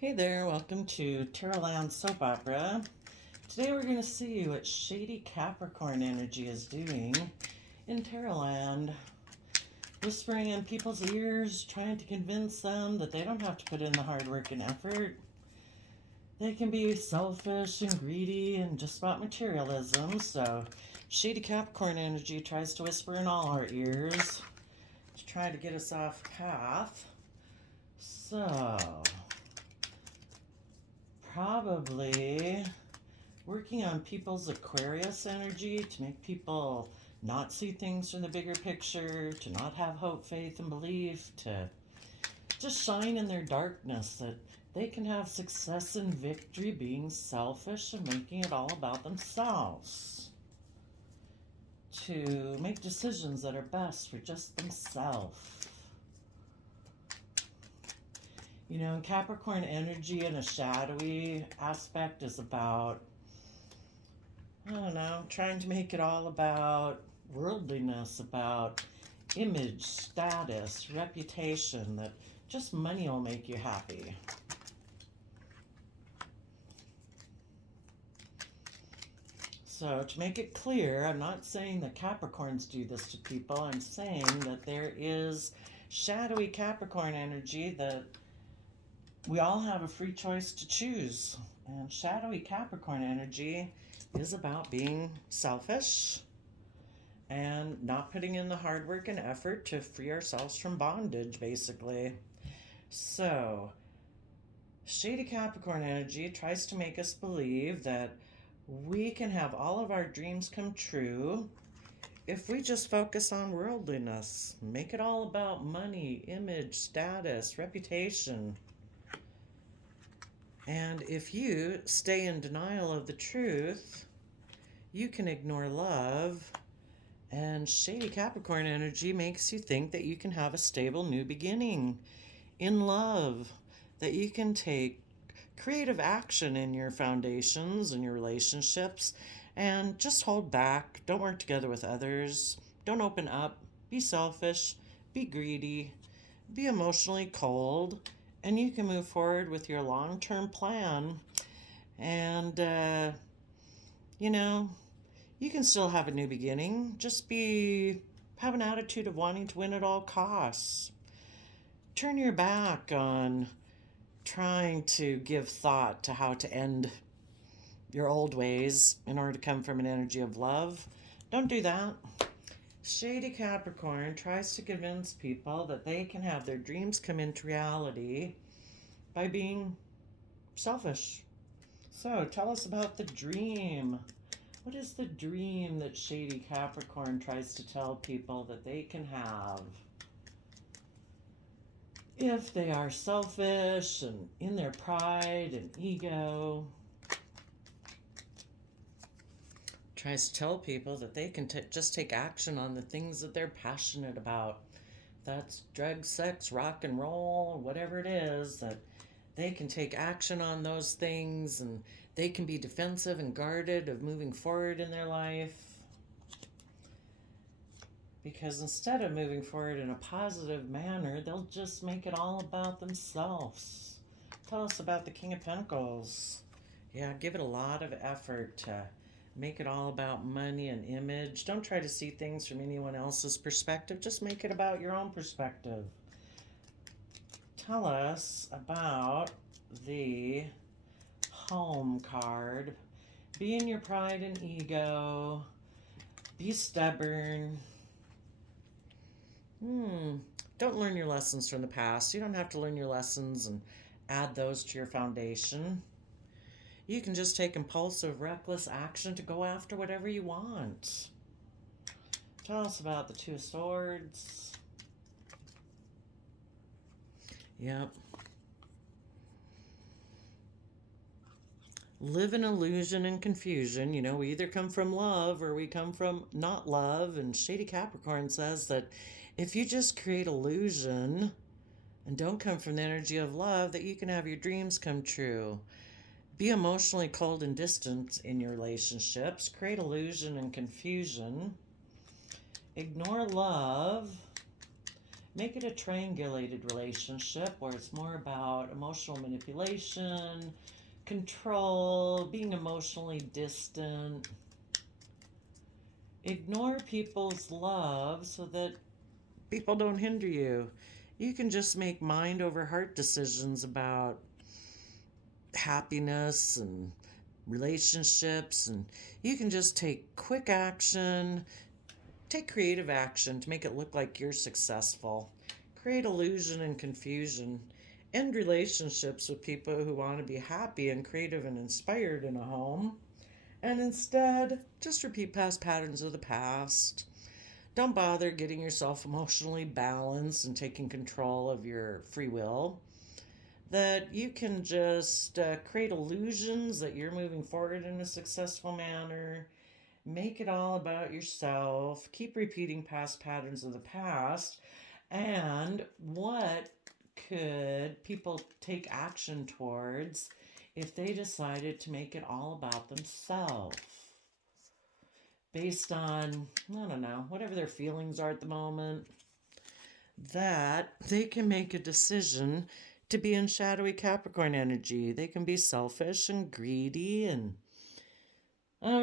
Hey there, welcome to Terrorland Soap Opera. Today we're going to see what Shady Capricorn energy is doing in Terrorland. Whispering in people's ears, trying to convince them that they don't have to put in the hard work and effort. They can be selfish and greedy and just about materialism, so Shady Capricorn energy tries to whisper in all our ears to try to get us off path. So probably working on people's Aquarius energy to make people not see things from the bigger picture, to not have hope, faith, and belief, to just shine in their darkness, that they can have success and victory being selfish and making it all about themselves, to make decisions that are best for just themselves. You know, Capricorn energy in a shadowy aspect is about, I don't know, trying to make it all about worldliness, about image, status, reputation, that just money will make you happy. So to make it clear, I'm not saying that Capricorns do this to people. I'm saying that there is shadowy Capricorn energy that we all have a free choice to choose. And shadowy Capricorn energy is about being selfish and not putting in the hard work and effort to free ourselves from bondage, basically. So, Shady Capricorn energy tries to make us believe that we can have all of our dreams come true if we just focus on worldliness, make it all about money, image, status, reputation. And if you stay in denial of the truth, you can ignore love. And Shady Capricorn energy makes you think that you can have a stable new beginning in love, that you can take creative action in your foundations and your relationships and just hold back. Don't work together with others. Don't open up. Be selfish. Be greedy. Be emotionally cold. And you can move forward with your long-term plan. And, you can still have a new beginning. Just have an attitude of wanting to win at all costs. Turn your back on trying to give thought to how to end your old ways in order to come from an energy of love. Don't do that. Shady Capricorn tries to convince people that they can have their dreams come into reality by being selfish. So tell us about the dream. What is the dream that Shady Capricorn tries to tell people that they can have if they are selfish and in their pride and ego? Tries to tell people that they can just take action on the things that they're passionate about. That's drugs, sex, rock and roll, whatever it is, that they can take action on those things and they can be defensive and guarded of moving forward in their life. Because instead of moving forward in a positive manner, they'll just make it all about themselves. Tell us about the King of Pentacles. Yeah, give it a lot of effort to make it all about money and image. Don't try to see things from anyone else's perspective. Just make it about your own perspective. Tell us about the Home card. Be in your pride and ego. Be stubborn. Don't learn your lessons from the past. You don't have to learn your lessons and add those to your foundation. You can just take impulsive, reckless action to go after whatever you want. Tell us about the Two of Swords. Yep. Live in illusion and confusion. You know, we either come from love or we come from not love. And Shady Capricorn says that if you just create illusion and don't come from the energy of love, that you can have your dreams come true. Be emotionally cold and distant in your relationships. Create illusion and confusion. Ignore love Make it a triangulated relationship where it's more about emotional manipulation, control, being emotionally distant. Ignore people's love so that people don't hinder you. You can just make mind over heart decisions about happiness and relationships, and you can just take quick action, take creative action to make it look like you're successful. Create illusion and confusion. End relationships with people who want to be happy and creative and inspired in a home. And instead, just repeat past patterns of the past. Don't bother getting yourself emotionally balanced and taking control of your free will. That you can just create illusions that you're moving forward in a successful manner. Make it all about yourself. Keep repeating past patterns of the past. And what could people take action towards if they decided to make it all about themselves? Based on, I don't know, whatever their feelings are at the moment, that they can make a decision to be in shadowy Capricorn energy. They can be selfish and greedy and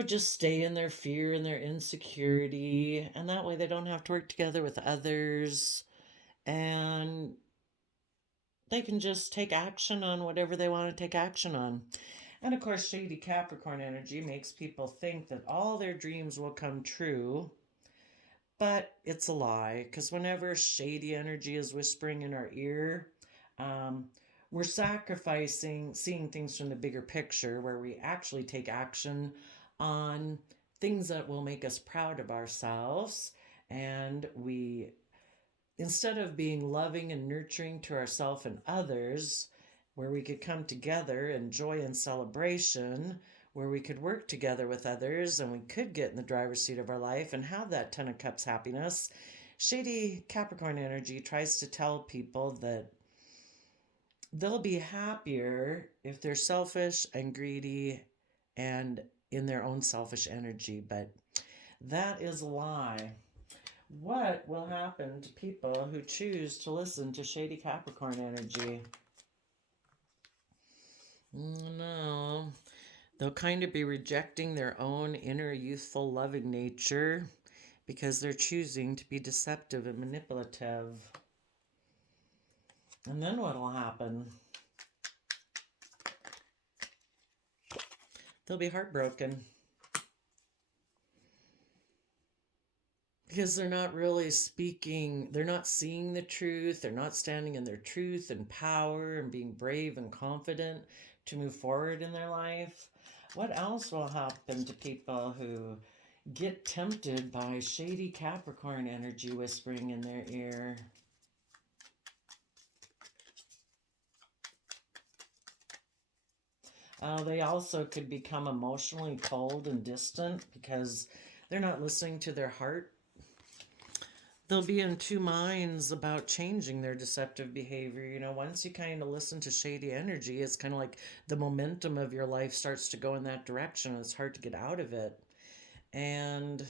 just stay in their fear and their insecurity. And that way they don't have to work together with others. And they can just take action on whatever they want to take action on. And of course, shady Capricorn energy makes people think that all their dreams will come true. But it's a lie, because whenever shady energy is whispering in our ear, we're sacrificing seeing things from the bigger picture where we actually take action on things that will make us proud of ourselves. And we, instead of being loving and nurturing to ourselves and others, where we could come together in joy and celebration, where we could work together with others and we could get in the driver's seat of our life and have that 10 of cups happiness, shady Capricorn energy tries to tell people that they'll be happier if they're selfish and greedy and in their own selfish energy. But that is a lie. What will happen to people who choose to listen to shady Capricorn energy? No, they'll kind of be rejecting their own inner youthful loving nature because they're choosing to be deceptive and manipulative. And then what will happen? They'll be heartbroken because they're not really speaking, they're not seeing the truth, they're not standing in their truth and power and being brave and confident to move forward in their life. What else will happen to people who get tempted by shady Capricorn energy whispering in their ear? They also could become emotionally cold and distant because they're not listening to their heart. They'll be in two minds about changing their deceptive behavior. You know, once you kind of listen to shady energy, it's kind of like the momentum of your life starts to go in that direction. It's hard to get out of it. And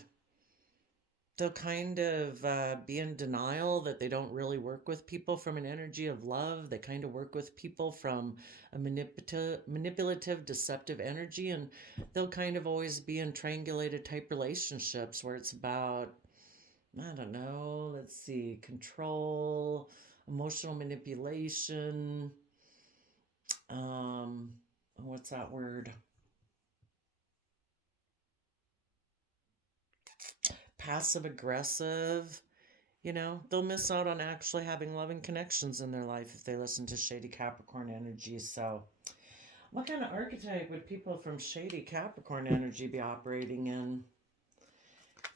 they'll kind of be in denial that they don't really work with people from an energy of love. They kind of work with people from a manipulative, deceptive energy. And they'll kind of always be in triangulated type relationships where it's about, I don't know, let's see, control, emotional manipulation. What's that word? Passive aggressive. You know, they'll miss out on actually having loving connections in their life if they listen to shady Capricorn energy. So, what kind of archetype would people from shady Capricorn energy be operating in?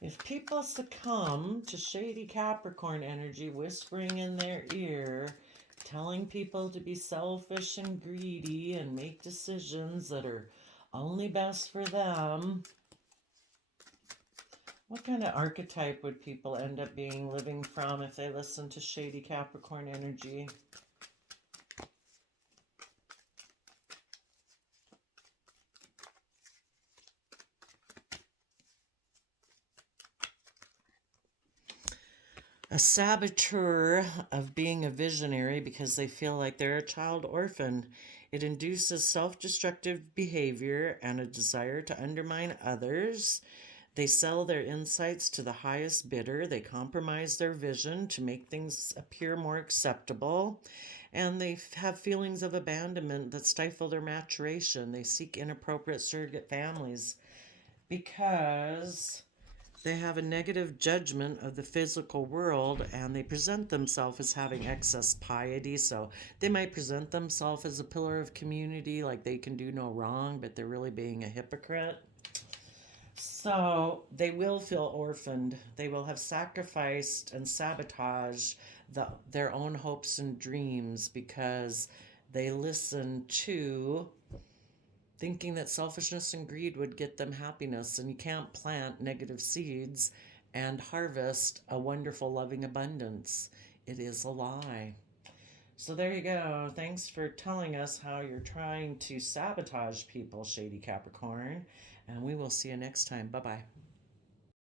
If people succumb to shady Capricorn energy whispering in their ear, telling people to be selfish and greedy and make decisions that are only best for them, what kind of archetype would people end up being living from if they listen to shady Capricorn energy? a saboteur of being a visionary because they feel like they're a child orphan. It induces self destructive behavior and a desire to undermine others. They sell their insights to the highest bidder. They compromise their vision to make things appear more acceptable. And they have feelings of abandonment that stifle their maturation. They seek inappropriate surrogate families because they have a negative judgment of the physical world and they present themselves as having excess piety. So they might present themselves as a pillar of community, like they can do no wrong, but they're really being a hypocrite. So they will feel orphaned. They will have sacrificed and sabotaged their own hopes and dreams because they listen to thinking that selfishness and greed would get them happiness. And you can't plant negative seeds and harvest a wonderful, loving abundance. It is a lie. So there you go. Thanks for telling us how you're trying to sabotage people, Shady Capricorn. And we will see you next time. Bye bye.